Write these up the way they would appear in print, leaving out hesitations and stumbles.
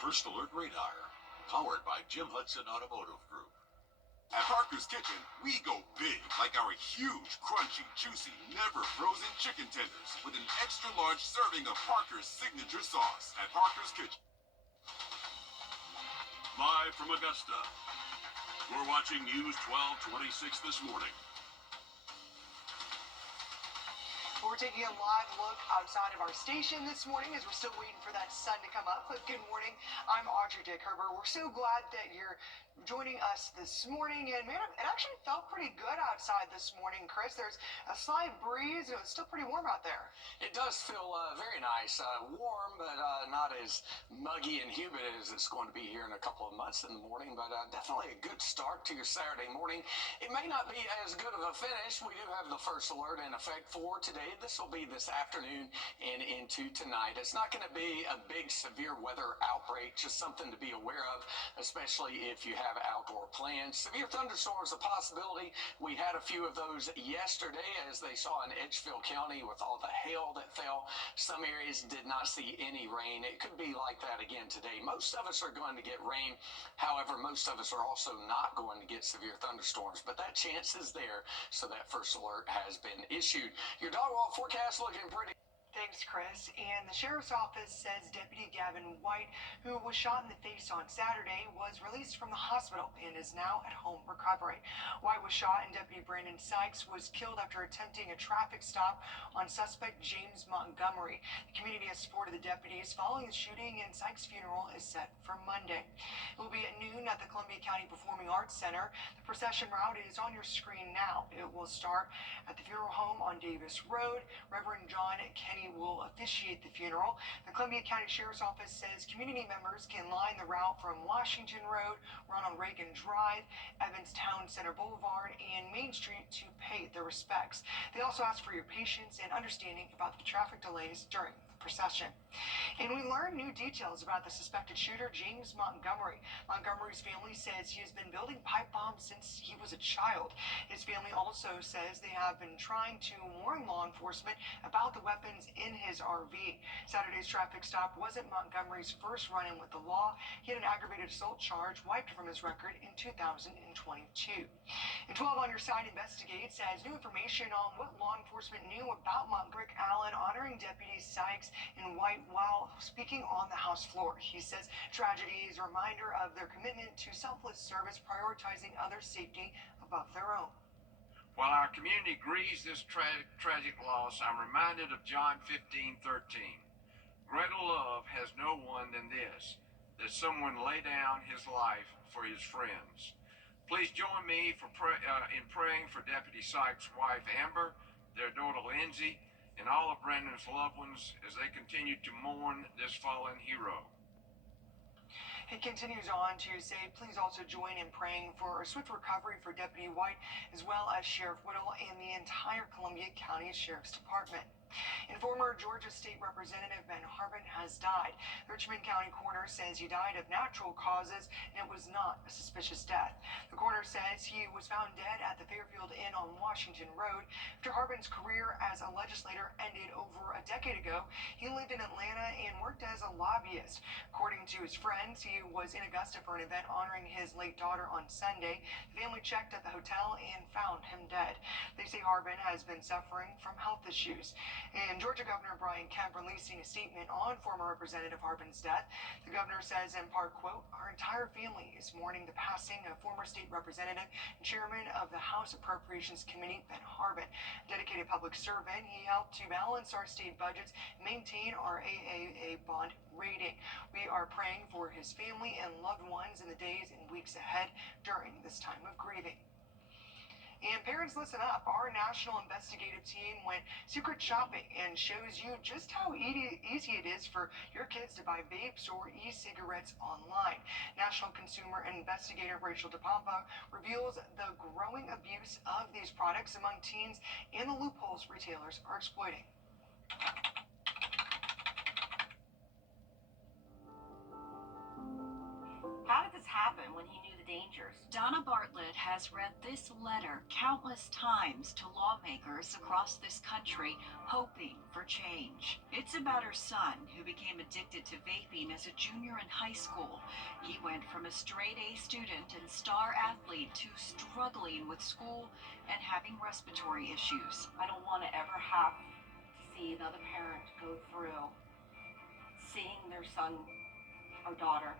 First Alert Radar, powered by Jim Hudson Automotive Group. At Parker's Kitchen, we go big, like our huge, crunchy, juicy, never frozen chicken tenders with an extra large serving of Parker's signature sauce at Parker's Kitchen. Live from Augusta, we're watching News 1226 this morning. We're taking a live look outside of our station this morning as we're still waiting for that sun to come up. But good morning, I'm Audrey Dick Herbert. We're so glad that you're joining us this morning. And man, it actually felt pretty good outside this morning, Chris. There's a slight breeze. It's still pretty warm out there. It does feel very nice. Warm, but not as muggy and humid as it's going to be here in a couple of months in the morning. But definitely a good start to your Saturday morning. It may not be as good of a finish. We do have the first alert in effect for today. This will be this afternoon and into tonight. It's not going to be a big severe weather outbreak, just something to be aware of, especially if you have outdoor plans. Severe thunderstorms a possibility. We had a few of those yesterday, as they saw in Edgefield County with all the hail that fell. Some areas did not see any rain. It could be like that again today. Most of us are going to get rain. However, most of us are also not going to get severe thunderstorms, but that chance is there, so that first alert has been issued. Your dog walk forecast looking pretty. Thanks, Chris. And the sheriff's office says Deputy Gavin White, who was shot in the face on Saturday, was released from the hospital and is now at home recovering. White was shot and Deputy Brandon Sykes was killed after attempting a traffic stop on suspect James Montgomery. The community has supported the deputies following the shooting, and Sykes' funeral is set for Monday. It will be at noon at the Columbia County Performing Arts Center. The procession route is on your screen now. It will start at the funeral home on Davis Road. Reverend John Kenny will officiate the funeral. The Columbia County Sheriff's Office says community members can line the route from Washington Road, Ronald Reagan Drive, Evans Town Center Boulevard, and Main Street to pay their respects. They also ask for your patience and understanding about the traffic delays during the procession. And we learned new details about the suspected shooter, James Montgomery. Montgomery's family says he has been building pipe bombs since he was a child. His family also says they have been trying to warn law enforcement about the weapons in his RV. Saturday's traffic stop wasn't Montgomery's first run-in with the law. He had an aggravated assault charge wiped from his record in 2022. And 12 on Your Side investigates has new information on what law enforcement knew about Montgomery Allen honoring deputies Sykes and White while speaking on the House floor. He says tragedy is a reminder of their commitment to selfless service, prioritizing others' safety above their own. While our community grieves this tragic loss, I'm reminded of John 15:13. Greater love has no one than this, that someone lay down his life for his friends. Please join me in praying for Deputy Sykes' wife, Amber, their daughter, Lindsay, and all of Brandon's loved ones as they continue to mourn this fallen hero. He continues on to say, please also join in praying for a swift recovery for Deputy White, as well as Sheriff Whittle and the entire Columbia County Sheriff's Department. And former Georgia State Representative Ben Harbin has died. The Richmond County coroner says he died of natural causes and it was not a suspicious death. The coroner says he was found dead at the Fairfield Inn on Washington Road. After Harbin's career as a legislator ended over a decade ago, he lived in Atlanta and worked as a lobbyist. According to his friends, he was in Augusta for an event honoring his late daughter on Sunday. The family checked at the hotel and found him dead. They say Harbin has been suffering from health issues. And Georgia Governor Brian Kemp releasing a statement on former Representative Harbin's death. The governor says in part, quote, our entire family is mourning the passing of former state representative and chairman of the House Appropriations Committee, Ben Harbin. A dedicated public servant, he helped to balance our state budgets and maintain our AAA bond rating. We are praying for his family and loved ones in the days and weeks ahead during this time of grieving. And parents, listen up. Our national investigative team went secret shopping and shows you just how easy it is for your kids to buy vapes or e-cigarettes online. National Consumer Investigator Rachel DePompa reveals the growing abuse of these products among teens and the loopholes retailers are exploiting. How did the this happen when he knew the dangers. Donna Bartlett has read this letter countless times to lawmakers across this country, hoping for change. It's about her son, who became addicted to vaping as a junior in high school. He went from a straight-A student and star athlete to struggling with school and having respiratory issues. I don't want to ever have to see another parent go through seeing their son or daughter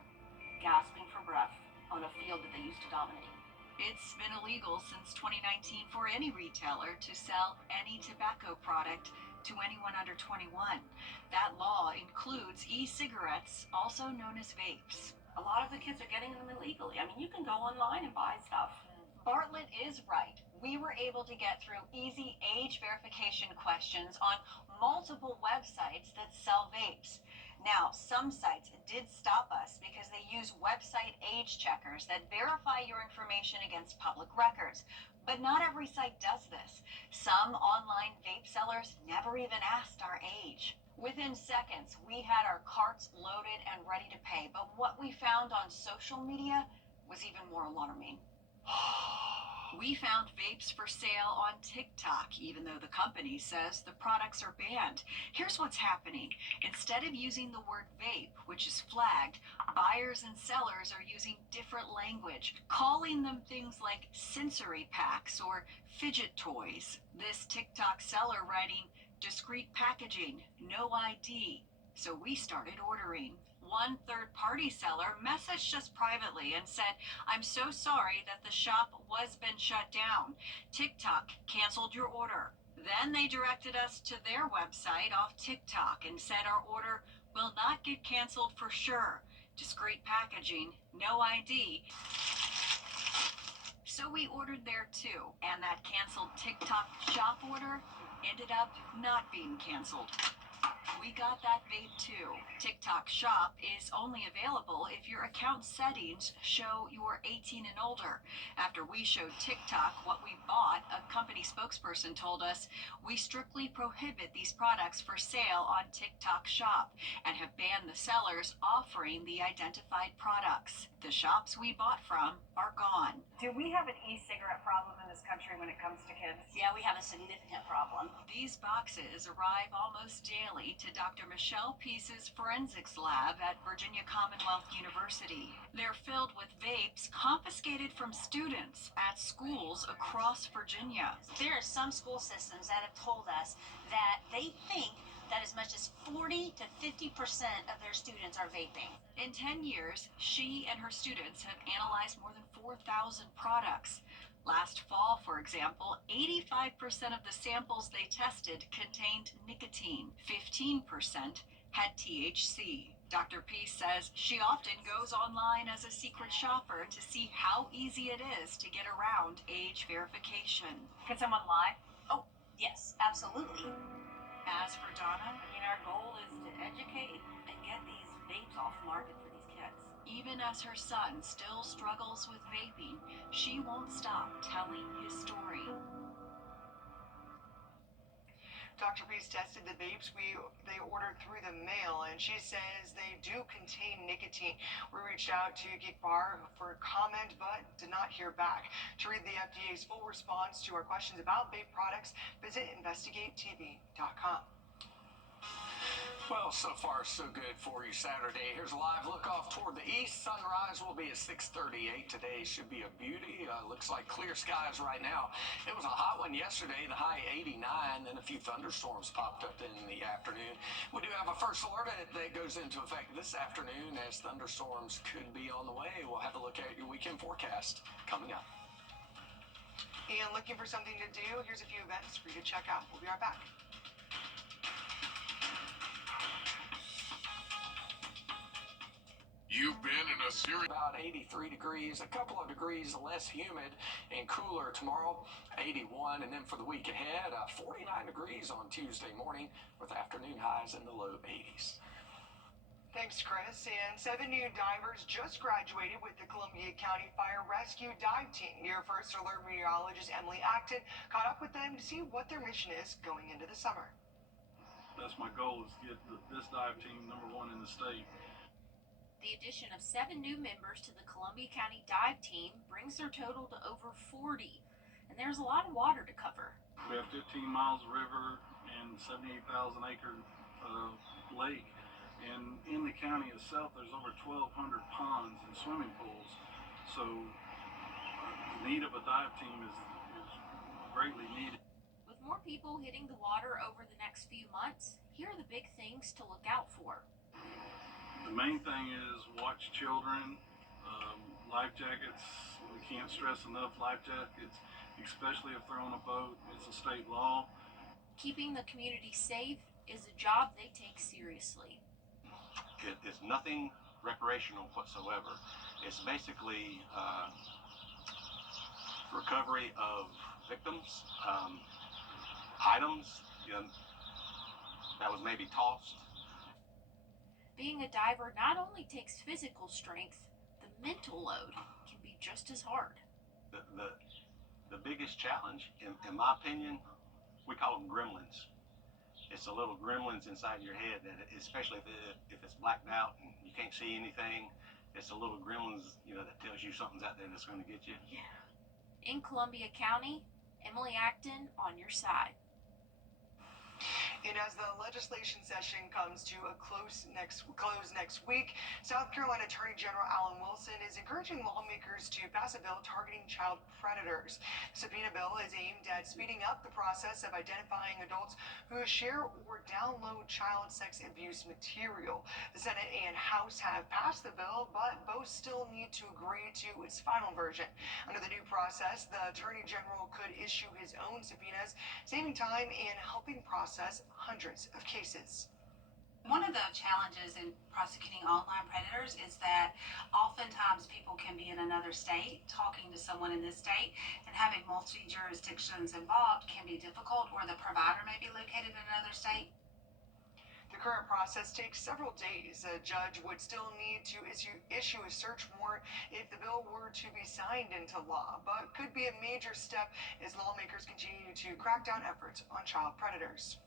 gasping for breath on a field that they used to dominate. It's been illegal since 2019 for any retailer to sell any tobacco product to anyone under 21. That law includes e-cigarettes, also known as vapes. A lot of the kids are getting them illegally. I mean, you can go online and buy stuff. Bartlett is right. We were able to get through easy age verification questions on multiple websites that sell vapes. Now, some sites did stop us because they use website age checkers that verify your information against public records. But not every site does this. Some online vape sellers never even asked our age. Within seconds, we had our carts loaded and ready to pay. But what we found on social media was even more alarming. We found vapes for sale on TikTok, even though the company says the products are banned. Here's what's happening. Instead of using the word vape, which is flagged, buyers and sellers are using different language, calling them things like sensory packs or fidget toys. This TikTok seller writing, discreet packaging, no ID. So we started ordering. One third-party seller messaged us privately and said, "I'm so sorry that the shop was been shut down. TikTok canceled your order." Then they directed us to their website off TikTok and said our order will not get canceled for sure. Discreet packaging, no ID. So we ordered there too, and that canceled TikTok shop order ended up not being canceled. We got that vape too. TikTok Shop is only available if your account settings show you're 18 and older. After we showed TikTok what we bought, a company spokesperson told us, "We strictly prohibit these products for sale on TikTok Shop and have banned the sellers offering the identified products. The shops we bought from are gone." Do we have an e-cigarette problem in this country when it comes to kids? Yeah, we have a significant problem. These boxes arrive almost daily to Dr. Michelle Peace's forensics lab at Virginia Commonwealth University. They're filled with vapes confiscated from students at schools across Virginia. There are some school systems that have told us that they think that as much as 40 to 50% of their students are vaping. In 10 years, she and her students have analyzed more than 4,000 products. Last fall, for example, 85% of the samples they tested contained nicotine. 15% had THC. Dr. Peace says she often goes online as a secret shopper to see how easy it is to get around age verification. Can someone lie? Oh, yes, absolutely. As for Donna, I mean, our goal is to educate and get these vapes off the market for these kids. even as her son still struggles with vaping, she won't stop telling his story. Dr. Peace tested the vapes they ordered through the mail, and she says they do contain nicotine. We reached out to Geek Bar for a comment, but did not hear back. To read the FDA's full response to our questions about vape products, visit investigatetv.com. Well, so far so good for you Saturday. Here's a live look off toward the east. Sunrise will be at 6:38 today. Should be a beauty. Looks like clear skies right now. It was a hot one yesterday, the high 89, then a few thunderstorms popped up in the afternoon. We do have a first alert that goes into effect this afternoon as thunderstorms could be on the way. We'll have a look at your weekend forecast coming up. And looking for something to do, here's a few events for you to check out. We'll be right back. You've been in a series. About 83 degrees, a couple of degrees less humid and cooler tomorrow, 81. And then for the week ahead, 49 degrees on Tuesday morning with afternoon highs in the low 80s. Thanks, Chris. And 7 new divers just graduated with the Columbia County Fire Rescue Dive Team. Your first alert meteorologist, Emily Acton, caught up with them to see what their mission is going into the summer. That's my goal, is to get this dive team #1 in the state. The addition of 7 new members to the Columbia County dive team brings their total to over 40, and there's a lot of water to cover. We have 15 miles of river and 78,000 acre lake. And in the county itself, there's over 1,200 ponds and swimming pools. So the need of a dive team is greatly needed. With more people hitting the water over the next few months, here are the big things to look out for. The main thing is watch children, life jackets. We can't stress enough life jackets, especially if they're on a boat. It's a state law. Keeping the community safe is a job they take seriously. It is nothing recreational whatsoever. It's basically recovery of victims, items that was maybe tossed. Being a diver not only takes physical strength, the mental load can be just as hard. The biggest challenge, in my opinion, we call them gremlins. It's the little gremlins inside your head that, especially if it's blacked out and you can't see anything, it's the little gremlins, that tells you something's out there that's going to get you. Yeah. In Columbia County, Emily Acton on your side. And as the legislation session comes to a close next week, South Carolina Attorney General Alan Wilson is encouraging lawmakers to pass a bill targeting child predators. The subpoena bill is aimed at speeding up the process of identifying adults who share or download child sex abuse material. The Senate and House have passed the bill, but both still need to agree to its final version. Under the new process, the Attorney General could issue his own subpoenas, saving time and helping process hundreds of cases. One of the challenges in prosecuting online predators is that oftentimes people can be in another state talking to someone in this state, and having multi-jurisdictions involved can be difficult, or the provider may be located in another state. The current process takes several days. A judge would still need to issue a search warrant if the bill were to be signed into law, but could be a major step as lawmakers continue to crack down efforts on child predators.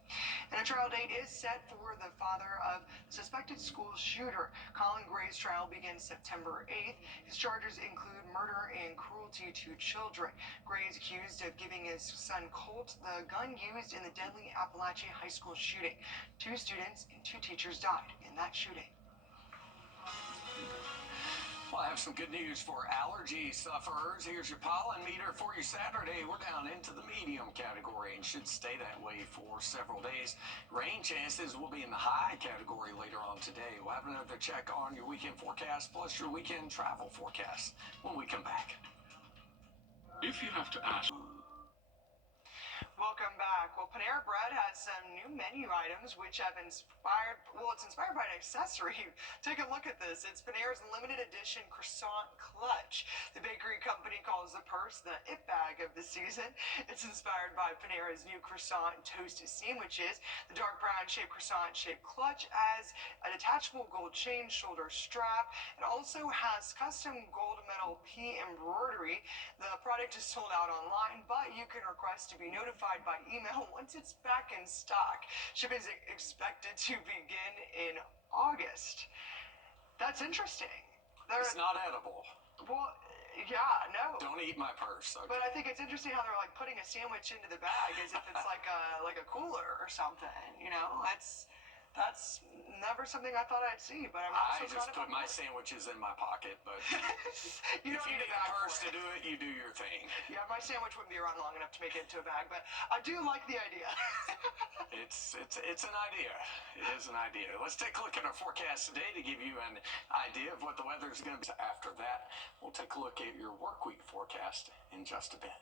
And a trial date is set for the father of suspected school shooter. Colin Gray's trial begins September 8th. His charges include murder and cruelty to children. Gray is accused of giving his son Colt the gun used in the deadly Appalachian High School shooting. 2 students and 2 teachers died in that shooting. Well, I have some good news for allergy sufferers. Here's your pollen meter for your Saturday. We're down into the medium category and should stay that way for several days. Rain chances will be in the high category later on today. We'll have another check on your weekend forecast plus your weekend travel forecast when we come back. If you have to ask... Welcome back. Well, Panera Bread has some new menu items which have it's inspired by an accessory. Take a look at this. It's Panera's limited edition croissant clutch. The bakery company calls the purse the it bag of the season. It's inspired by Panera's new croissant and toast sandwiches. The dark brown shaped croissant shaped clutch has a detachable gold chain shoulder strap. It also has custom gold metal P embroidery. The product is sold out online, but you can request to be notified by email once it's back in stock. Shipping is expected to begin in August. That's interesting. It's not edible. Well, yeah, no. Don't eat my purse. Okay. But I think it's interesting how they're like putting a sandwich into the bag as if it's like a cooler or something. That's never something I thought I'd see, but I just put my sandwiches in my pocket, but you if you need a purse to do it, you do your thing. Yeah, my sandwich wouldn't be around long enough to make it into a bag, but I do like the idea. It's an idea. It is an idea. Let's take a look at our forecast today to give you an idea of what the weather is going to be. After that, we'll take a look at your work week forecast in just a bit.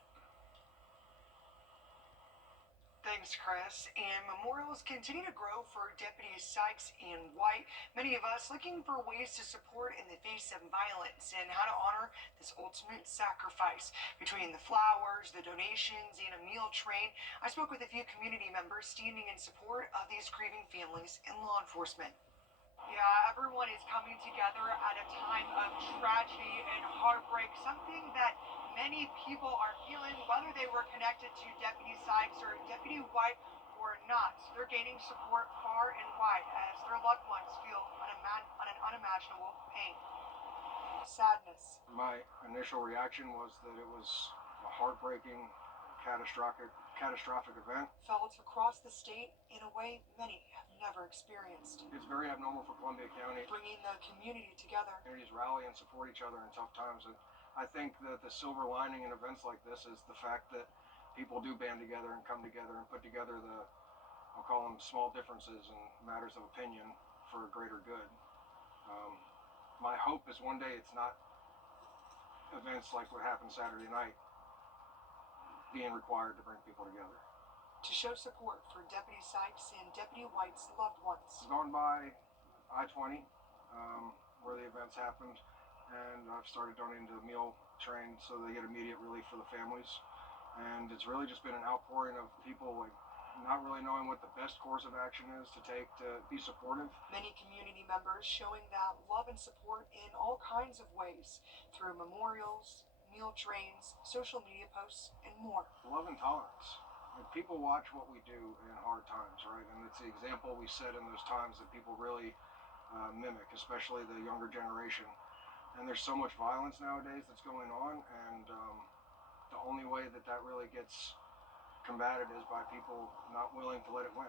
Thanks, Chris. And memorials continue to grow for Deputies Sykes and White. Many of us looking for ways to support in the face of violence and how to honor this ultimate sacrifice. Between the flowers, the donations, and a meal train, I spoke with a few community members standing in support of these grieving families and law enforcement. Yeah, everyone is coming together at a time of tragedy and heartbreak, something that many people are feeling, whether they were connected to Deputy Sykes or Deputy White or not, they're gaining support far and wide as their loved ones feel an unimaginable pain. Sadness. My initial reaction was that it was a heartbreaking, catastrophic event. Felt across the state in a way many have never experienced. It's very abnormal for Columbia County. Bringing the community together. Communities rally and support each other in tough times. And I think that the silver lining in events like this is the fact that people do band together and come together and put together I'll call them small differences and matters of opinion for a greater good. My hope is one day it's not events like what happened Saturday night being required to bring people together. To show support for Deputy Sykes and Deputy White's loved ones. I've gone by I-20 where the events happened, and I've started donating to the meal train so they get immediate relief for the families. And it's really just been an outpouring of people like not really knowing what the best course of action is to take to be supportive. Many community members showing that love and support in all kinds of ways through memorials, meal trains, social media posts, and more. Love and tolerance. Like, people watch what we do in hard times, right? And it's the example we set in those times that people really mimic, especially the younger generation. And there's so much violence nowadays that's going on, and the only way that really gets combated is by people not willing to let it win.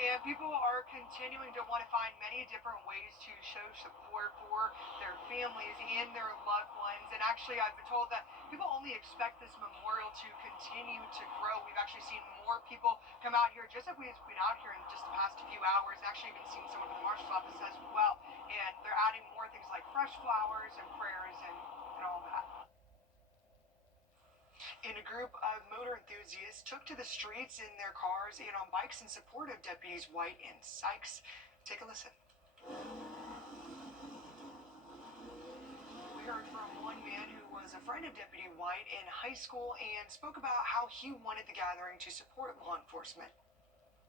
And people are continuing to want to find many different ways to show support for their families and their loved ones. And actually, I've been told that people only expect this memorial to continue to grow. We've actually seen more people come out here, just like we've been out here in just the past few hours. Actually, even seen someone from the marshal's office as well. And they're adding more things like fresh flowers and prayers and all that. And a group of motor enthusiasts took to the streets in their cars and on bikes in support of Deputies White and Sykes. Take a listen. We heard from one man who was a friend of Deputy White in high school and spoke about how he wanted the gathering to support law enforcement.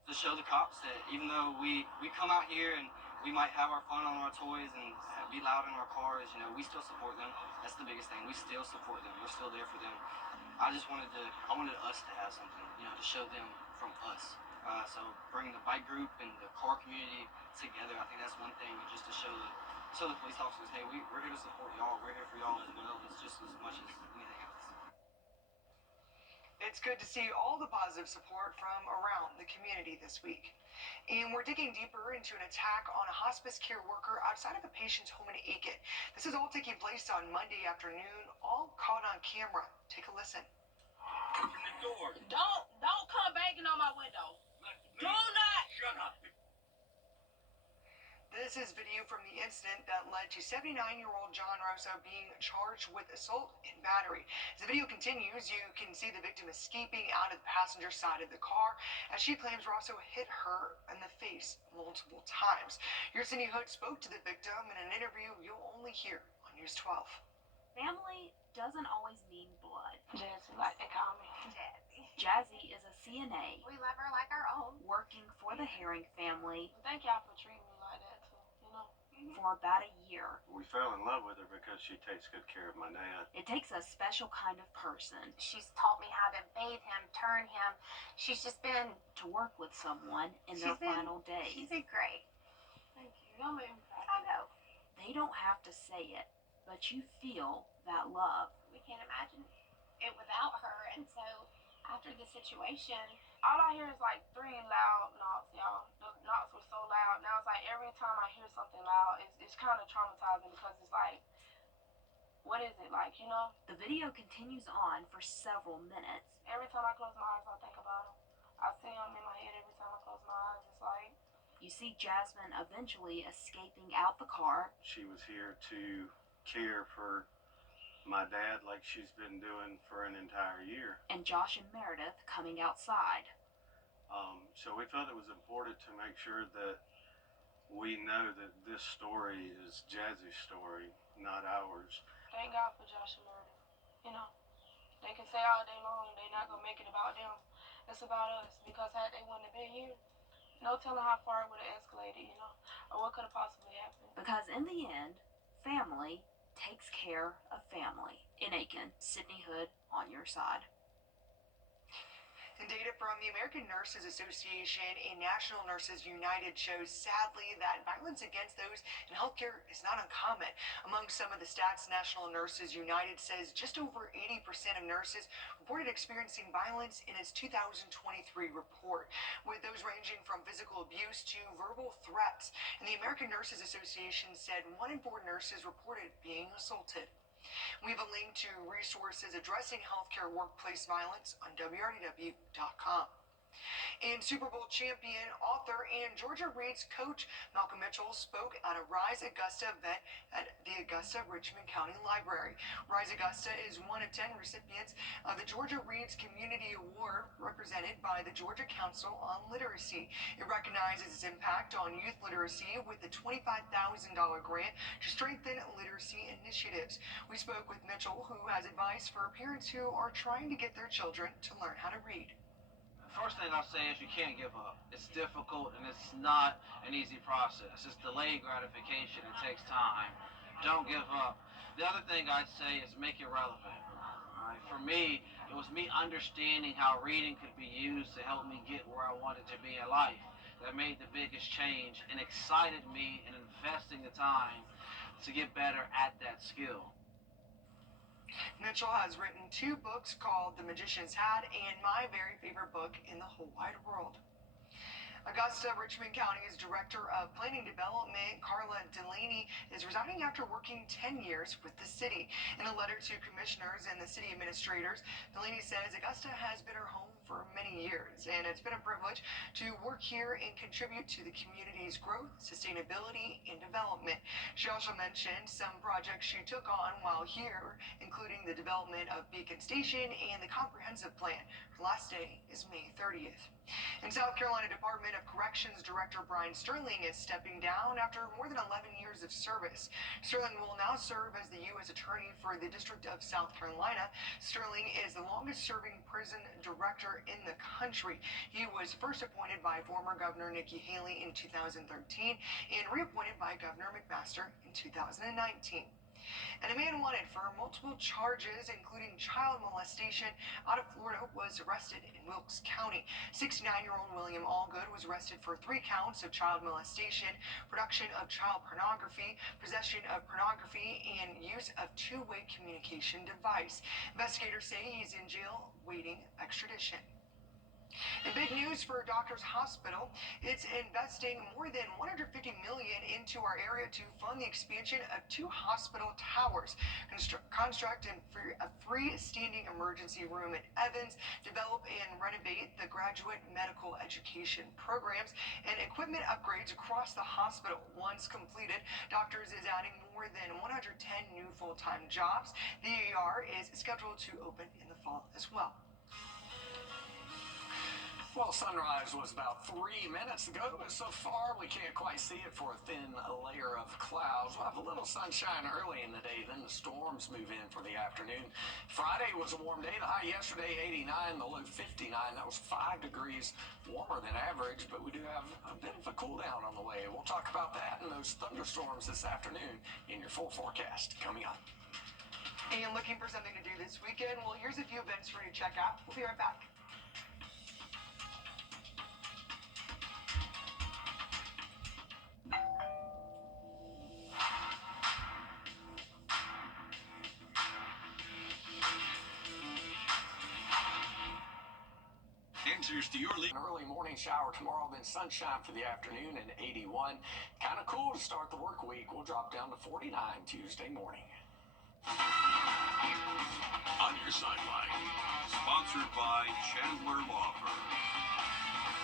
To show the cops that even though we come out here and we might have our fun on our toys and be loud in our cars, you know, we still support them. That's the biggest thing. We still support them. We're still there for them. I wanted us to have something, you know, to show them from us. So bringing the bike group and the car community together, I think that's one thing, just to show the police officers, hey, we're here to support y'all. We're here for y'all as well. It's just as much as anything else. It's good to see all the positive support from around the community this week. And we're digging deeper into an attack on a hospice care worker outside of a patient's home in Aiken. This is all taking place on Monday afternoon, all caught on camera. Take a listen. Open the door. Don't come banging on my window. Do not. Shut up. This is video from the incident that led to 79-year-old John Rosso being charged with assault and battery. As the video continues, you can see the victim escaping out of the passenger side of the car as she claims Rosso hit her in the face multiple times. Your Cindy Hood spoke to the victim in an interview you'll only hear on News 12. Family doesn't always mean blood. Jazzy, like they call me. Jazzy. Jazzy is a CNA We love her like our own. working for the Herring family Thank y'all for treating me like that too, you know. for about a year. We fell in love with her because she takes good care of my dad. It takes a special kind of person She's taught me how to bathe him, turn him. She's just been, to work with someone in their final days. she's been great. Thank you. Y'all made me proud. I know. They don't have to say it, but you feel that love. We can't imagine it without her. And so after the situation, all I hear is like 3 loud knocks, y'all. The knocks were so loud. Now it's like every time I hear something loud, it's kind of traumatizing because it's like, what is it like, you know? The video continues on for several minutes. Every time I close my eyes, I think about him. I see him in my head every time I close my eyes. It's like, You see Jasmine eventually escaping out the car. She was here to care for my dad like she's been doing for an entire year. And Josh and Meredith coming outside. So we felt it was important to make sure that we know that this story is Jazzy's story, not ours. thank God for Josh and Meredith. You know, they can say all day long they're not going to make it about them. It's about us because had they wouldn't have been here, no telling how far it would have escalated, you know, or what could have possibly happened. Because in the end, family takes care of family. In Aiken, Sydney Hood on your side. And data from the American Nurses Association and National Nurses United shows, sadly, that violence against those in healthcare is not uncommon. Among some of the stats, National Nurses United says just over 80% of nurses reported experiencing violence in its 2023 report, with those ranging from physical abuse to verbal threats. And the American Nurses Association said 1 in 4 nurses reported being assaulted. We have a link to resources addressing healthcare workplace violence on WRDW.com. And Super Bowl champion, author, and Georgia Reed's coach Malcolm Mitchell spoke at a Rise Augusta event at the Augusta Richmond County Library. Rise Augusta is one of 10 recipients of the Georgia Reed's Community Award, represented by the Georgia Council on Literacy. It recognizes its impact on youth literacy with a $25,000 grant to strengthen literacy initiatives. We spoke with Mitchell, who has advice for parents who are trying to get their children to learn how to read. First thing I'll say is you can't give up. It's difficult and it's not an easy process. It's delayed gratification. It takes time. Don't give up. The other thing I'd say is make it relevant. For me, it was me understanding how reading could be used to help me get where I wanted to be in life. That made the biggest change and excited me in investing the time to get better at that skill. Mitchell has written 2 books called The Magician's Hat and My Very Favorite Book in the Whole Wide World. Augusta Richmond County's Director of Planning Development, Carla Delaney, is resigning after working 10 years with the city. In a letter to commissioners and the city administrators, Delaney says Augusta has been her home for many years, and it's been a privilege to work here and contribute to the community's growth, sustainability, and development. She also mentioned some projects she took on while here, including the development of Beacon Station and the comprehensive plan. Her last day is May 30th. In South Carolina Department of Corrections Director Brian Sterling is stepping down after more than 11 years of service. Sterling will now serve as the U.S. Attorney for the District of South Carolina. Sterling is the longest-serving prison director in the country. He was first appointed by former Governor Nikki Haley in 2013 and reappointed by Governor McMaster in 2019. And a man wanted for multiple charges, including child molestation, out of Florida was arrested in Wilkes County. 69-year-old William Allgood was arrested for 3 counts of child molestation, production of child pornography, possession of pornography, and use of two-way communication device. Investigators say he's in jail waiting extradition. And big news for Doctors Hospital. It's investing more than $150 million into our area to fund the expansion of 2 hospital towers, construct and a freestanding emergency room at Evans, develop and renovate the graduate medical education programs, and equipment upgrades across the hospital. Once completed, Doctors is adding more than 110 new full-time jobs. The ER is scheduled to open in the fall as well. Well, sunrise was about 3 minutes ago, but so far we can't quite see it for a thin layer of clouds. We'll have a little sunshine early in the day, then the storms move in for the afternoon. Friday was a warm day. The high yesterday, 89, the low 59. That was 5 degrees warmer than average, but we do have a bit of a cool down on the way. We'll talk about that and those thunderstorms this afternoon in your full forecast coming up. And looking for something to do this weekend? Well, here's a few events for you to check out. We'll be right back. Answers to your An early morning shower tomorrow, then sunshine for the afternoon and 81. Kind of cool to start the work week. We'll drop down to 49 Tuesday morning. On your sideline, sponsored by Chandler Law Firm.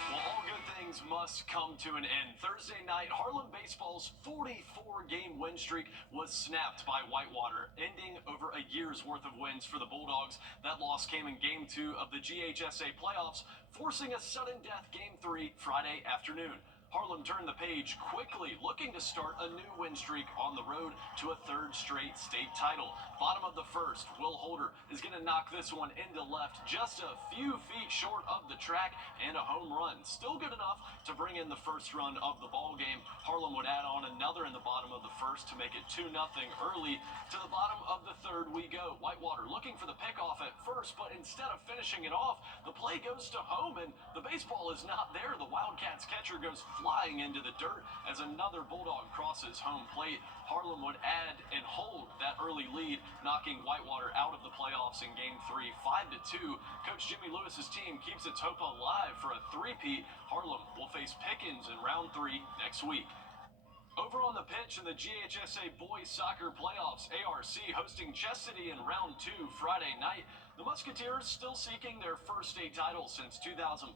Well, all good things must come to an end. Thursday night, Harlem Baseball's 44-game win streak was snapped by Whitewater, ending over a year's worth of wins for the Bulldogs. That loss came in Game 2 of the GHSA playoffs, forcing a sudden death Game 3 Friday afternoon. Harlem turned the page quickly, looking to start a new win streak on the road to a third straight state title. Bottom of the first, Will Holder is going to knock this one into left, just a few feet short of the track, and a home run. Still good enough to bring in the first run of the ball game. Harlem would add on another in the bottom of the first to make it 2-0 early. To the bottom of the third we go. Whitewater looking for the pickoff at first, but instead of finishing it off, the play goes to home, and the baseball is not there. The Wildcats catcher goes flying into the dirt as another Bulldog crosses home plate. Harlem would add and hold that early lead, knocking Whitewater out of the playoffs in Game 3, 5-2. Coach Jimmy Lewis's team keeps its hope alive for a three-peat. Harlem will face Pickens in round 3 next week. Over on the pitch in the GHSA Boys Soccer Playoffs, ARC hosting Chess City in round 2 Friday night. The Musketeers still seeking their first state title since 2005.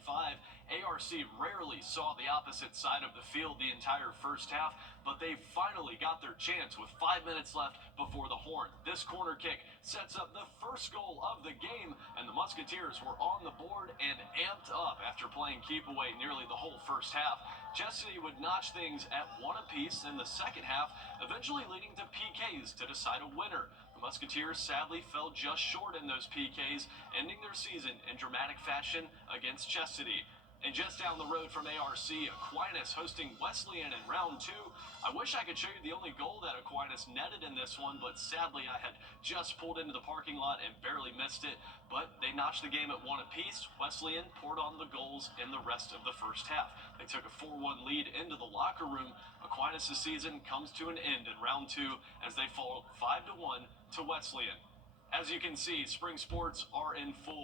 ARC rarely saw the opposite side of the field the entire first half, but they finally got their chance with 5 minutes left before the horn. This corner kick sets up the first goal of the game, and the Musketeers were on the board and amped up after playing keep away nearly the whole first half. Chess City would notch things at 1 apiece in the second half, eventually leading to PKs to decide a winner. The Musketeers sadly fell just short in those PKs, ending their season in dramatic fashion against Chess City. And just down the road from ARC, Aquinas hosting Wesleyan in round 2. I wish I could show you the only goal that Aquinas netted in this one, but sadly I had just pulled into the parking lot and barely missed it. But they notched the game at 1 apiece. Wesleyan poured on the goals in the rest of the first half. They took a 4-1 lead into the locker room. Aquinas' season comes to an end in round 2 as they fall 5-1 to Wesleyan. As you can see, spring sports are in full